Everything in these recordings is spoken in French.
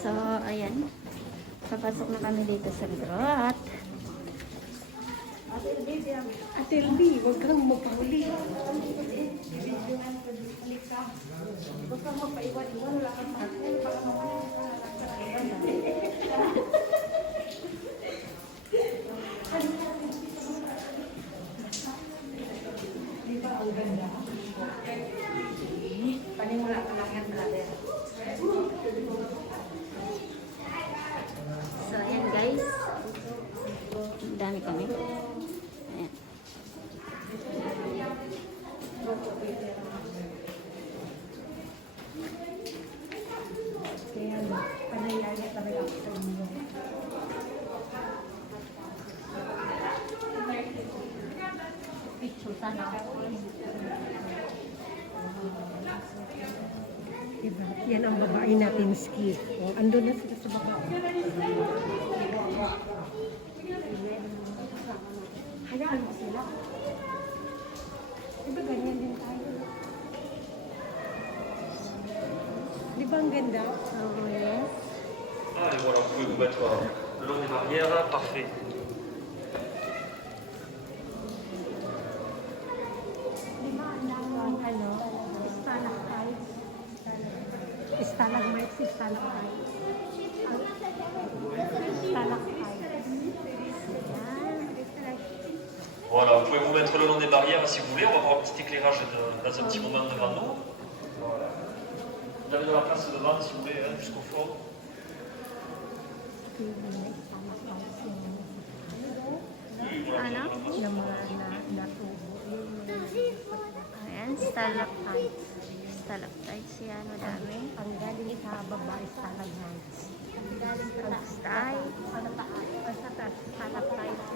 So, ayan. Papasok na kami dito sa grot. Ate Elby, huwag kang magpahuli. Huwag kang magpaiwan-iwan. Wala kang partner. Baka mamaya di ba ang ganda? Panimula ka lang yan, brother. So, ayan guys. Ang dami kami. Ayan. Kaya, panayaya talaga ako sa inyo. Picture sana ako. Diba? Yan ang babae natin, Skip. O, andun na sila sa baba. Hayaan mo sila. Diba ganyan din tayo? Diba ang ganda? Oh, yes. Ah, et voilà, vous pouvez vous mettre le long des barrières, parfait. Diba ang daming stalagmites, stalagmites. Voilà, vous pouvez vous mettre le long des barrières si vous voulez. On va avoir un petit éclairage dans un petit moment devant nous. Voilà. Vous avez de la place devant si vous voulez, hein, jusqu'au fond. Ano? Na mga natubo. Ayan, stalactites. Stalactites yan, madami. Ang galing sa baba, stalagmites. Ang galing sa taas. Sa taas, stalagmites.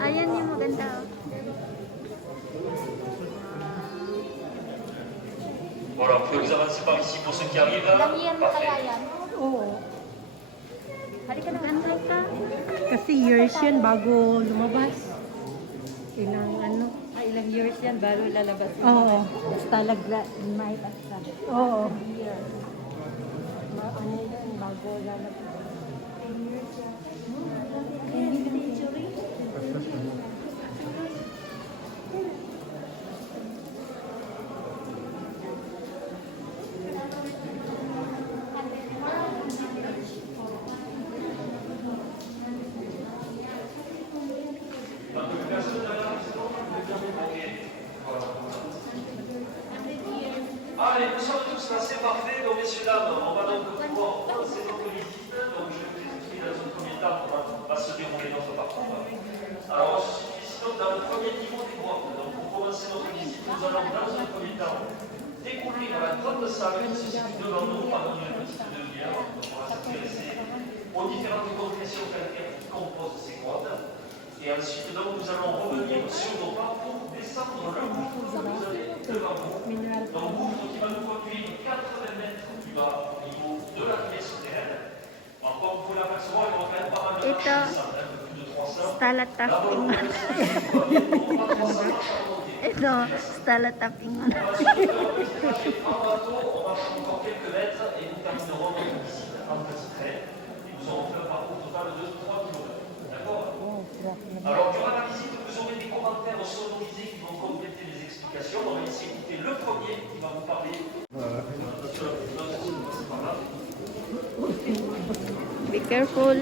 Ayan yung maganda. Voilà, vous pouvez vous avancer par ici pour ceux qui arrivent. Parfait. Oo. Maganda ka. Kasi years yan bago lumabas. Ilang years yan bago lalabas. Oo. Stalagmite at Oo. ano yan, bago lalabas. Allez, nous sommes tous là, c'est parfait. Donc, messieurs, dames, on va donc pouvoir commencer notre visite. Donc, je vais vous expliquer dans un premier temps comment va se dérouler notre parcours. Alors, ici, donc, dans le premier niveau des grottes. Donc, pour commencer notre visite, nous allons dans un premier temps découvrir la grande salle qui se situe devant nous, pendant une petite demi-heure. Donc, on va s'intéresser aux différentes confessions calcaires qui composent ces grottes. Et ensuite, donc, nous allons revenir sur nos pas pour descendre le gouffre que vous avez devant vous. Donc, gouffre qui va nous conduire 80 mètres plus bas au niveau de la pièce souterraine. Alors, comme vous pouvez l'apercevoir, il y aura quand même pas mal de Ito, marches descendre, un peu plus de 300. Stalatapping. Ito, stalatapping. On va suivre le petit trajet en bateau, on marche encore quelques mètres et nous terminerons notre visite en petit train. Et nous aurons fait un parcours total de 3 km. D'accord? Alors, durant la visite, vous aurez des commentaires sonorisés qui vont compléter les explications. On va essayer d'écouter le premier qui va vous parler. Be careful.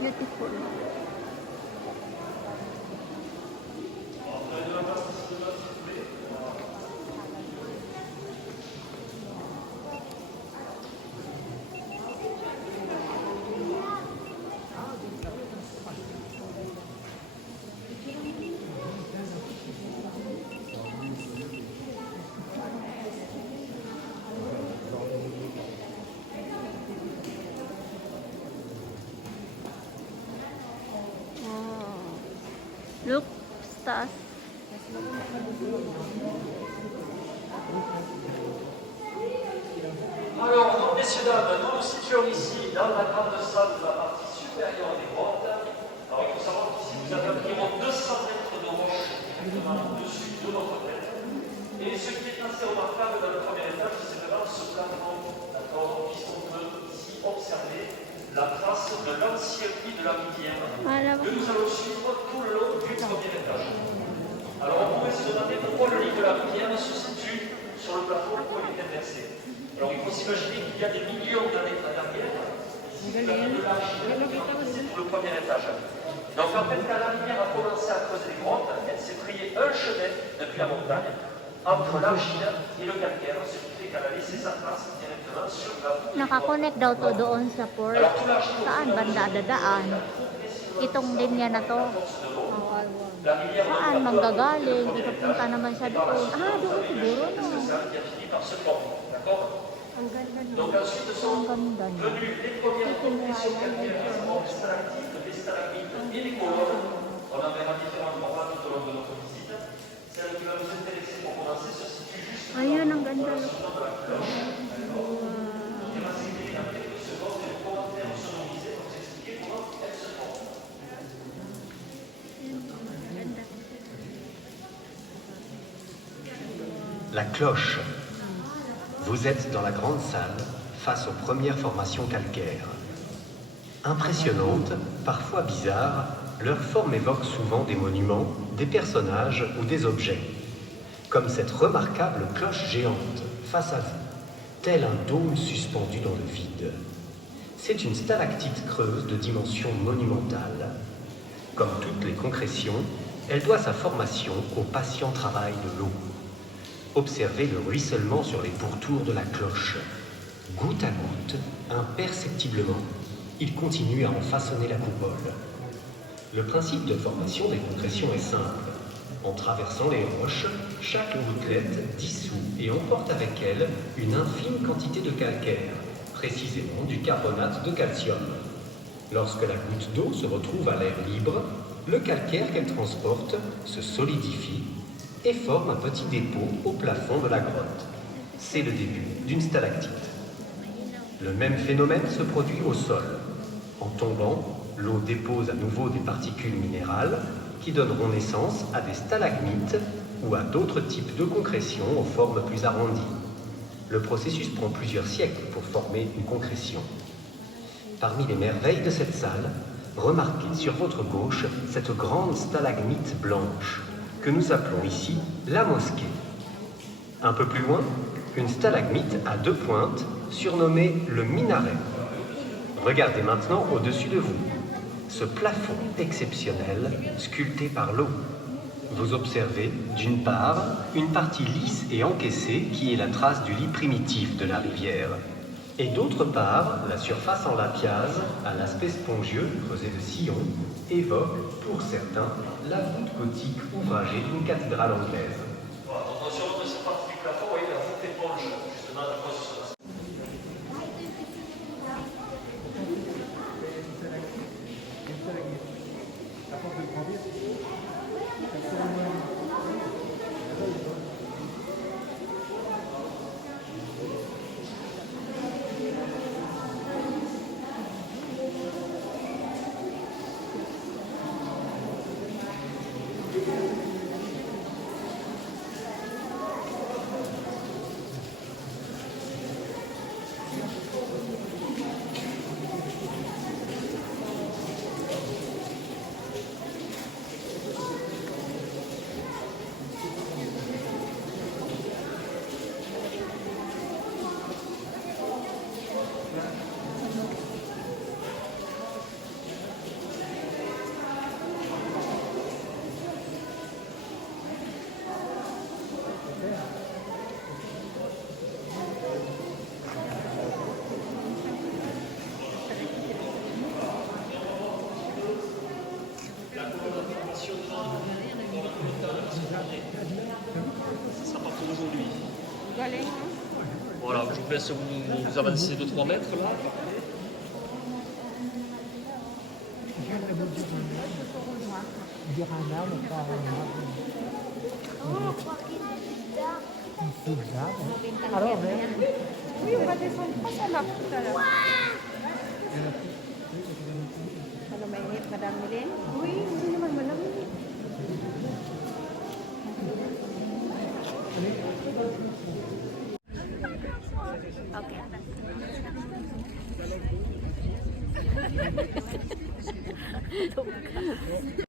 Beautiful. Look, stars. Alors, donc, messieurs, dames, nous nous situons ici dans la grande salle de la partie supérieure des grottes. Alors, il faut savoir qu'ici, vous avez environ 200 mètres de roche directement au-dessus de notre tête. Et ce qui est assez remarquable dans le premier étage, c'est vraiment ce plafond, d'accord, puisqu'on peut ici observer la trace de l'ancien lit de la rivière que nous allons suivre tout le long du premier étage. Alors, on pourrait se demander pourquoi le lit de la rivière se situe sur le plafond où il est inversé. Alors il faut s'imaginer qu'il y a des millions d'années derrière, ici de l'argile qui ont creuser tout le premier étage. Donc en fait, quand la rivière a commencé à creuser les grottes, elle s'est frayée un chemin depuis la montagne entre l'argile et le calcaire, ce qui fait qu'elle a laissé sa trace directement sur la rivière. Nakakonect daw to doon sa port. Alors tout l'argile Saan banda dadaan? Itong linya na to. la rivière Saan manggagaling? Ipapunta naman siya doon. Ah, doon siguro no. c'est ça qui a fini par se former, d'accord? Donc ensuite sont venues les premières concrétions calcaires, à savoir les stalactites, les stalagmites et les colonnes. On en verra différents formats tout au long de notre visite. Celle qui va nous intéresser pour commencer se situe juste Ayun, ang ganda. dans la cloche. On va s'écrire dans quelques secondes et le commentaire sonorisé pour vous expliquer comment elle se forme. La cloche. Vous êtes dans la grande salle, face aux premières formations calcaires. Impressionnantes, parfois bizarres, leur forme évoque souvent des monuments, des personnages ou des objets. Comme cette remarquable cloche géante, face à vous, tel un dôme suspendu dans le vide. C'est une stalactite creuse de dimension monumentale. Comme toutes les concrétions, elle doit sa formation au patient travail de l'eau. Observez le ruissellement sur les pourtours de la cloche. Goutte à goutte, imperceptiblement, il continue à en façonner la coupole. Le principe de formation des concrétions est simple. En traversant les roches, chaque gouttelette dissout et emporte avec elle une infime quantité de calcaire, précisément du carbonate de calcium. Lorsque la goutte d'eau se retrouve à l'air libre, le calcaire qu'elle transporte se solidifie et forme un petit dépôt au plafond de la grotte. C'est le début d'une stalactite. Le même phénomène se produit au sol. En tombant, l'eau dépose à nouveau des particules minérales qui donneront naissance à des stalagmites ou à d'autres types de concrétions aux formes plus arrondies. Le processus prend plusieurs siècles pour former une concrétion. Parmi les merveilles de cette salle, remarquez sur votre gauche cette grande stalagmite blanche que nous appelons ici la mosquée. Un peu plus loin, une stalagmite à deux pointes, surnommée le minaret. Regardez maintenant au-dessus de vous, ce plafond exceptionnel sculpté par l'eau. Vous observez, d'une part, une partie lisse et encaissée qui est la trace du lit primitif de la rivière. Et d'autre part, la surface en lapiaz, à l'aspect spongieux, creusé de sillons, évoque, pour certains, la voûte gothique ouvragée d'une cathédrale anglaise. Voilà, donc sur cette partie du plafond, vous voyez la voûte éponge, justement, à cause de cela. vous laisse vous avancer de 3 mètres là. Hindi ka na, magkakaroon. Araw, eh? Uy, yung badison pa sa laptop talaga. Ano, mainit, madami din? Uy, hindi naman malamig. Okay.